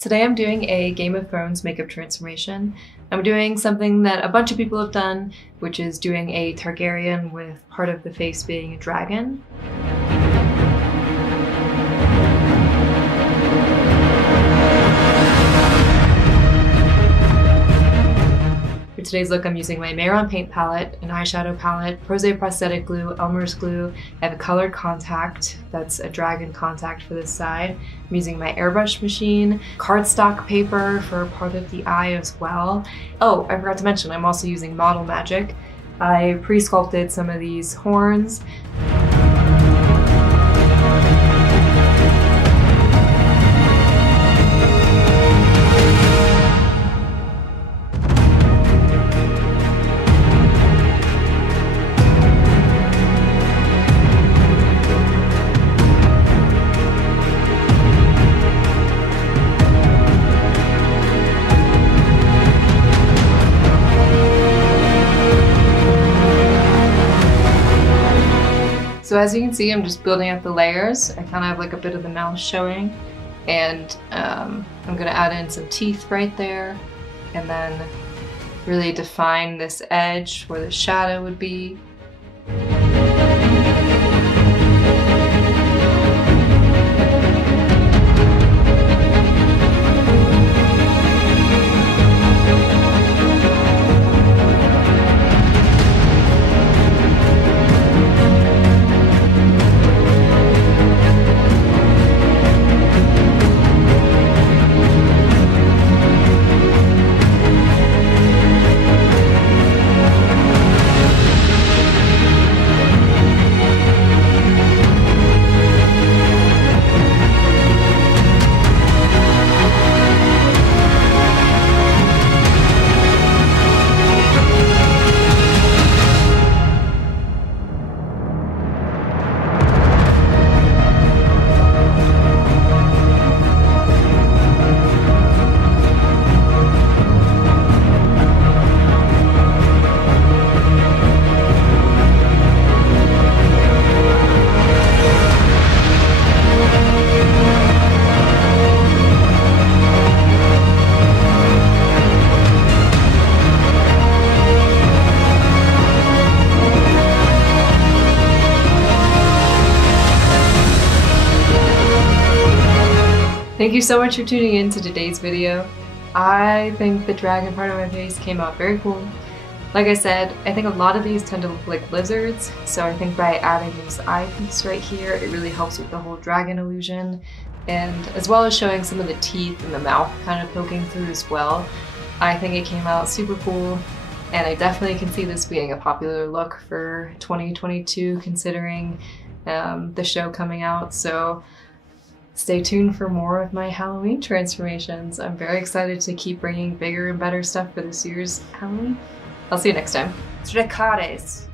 Today I'm doing a Game of Thrones makeup transformation. I'm doing something that a bunch of people have done, which is doing a Targaryen with part of the face being a dragon. For today's look, I'm using my Mehron Paint palette, an eyeshadow palette, Pros-Aide Prosthetic glue, Elmer's glue. I have a colored contact that's a dragon contact for this side. I'm using my Airbrush Machine, cardstock paper for part of the eye as well. Oh, I forgot to mention, I'm also using Model Magic. I pre-sculpted some of these horns. So as you can see, I'm just building up the layers. I kind of have like a bit of the mouth showing, and I'm gonna add in some teeth right there, and then really define this edge where the shadow would be. Thank you so much for tuning in to today's video. I think the dragon part of my face came out very cool. Like I said, I think a lot of these tend to look like lizards, so I think by adding this eyepiece right here, it really helps with the whole dragon illusion, and as well as showing some of the teeth and the mouth kind of poking through as well. I think it came out super cool, and I definitely can see this being a popular look for 2022 considering the show coming out. So stay tuned for more of my Halloween transformations. I'm very excited to keep bringing bigger and better stuff for this year's Halloween. I'll see you next time. Dracarys.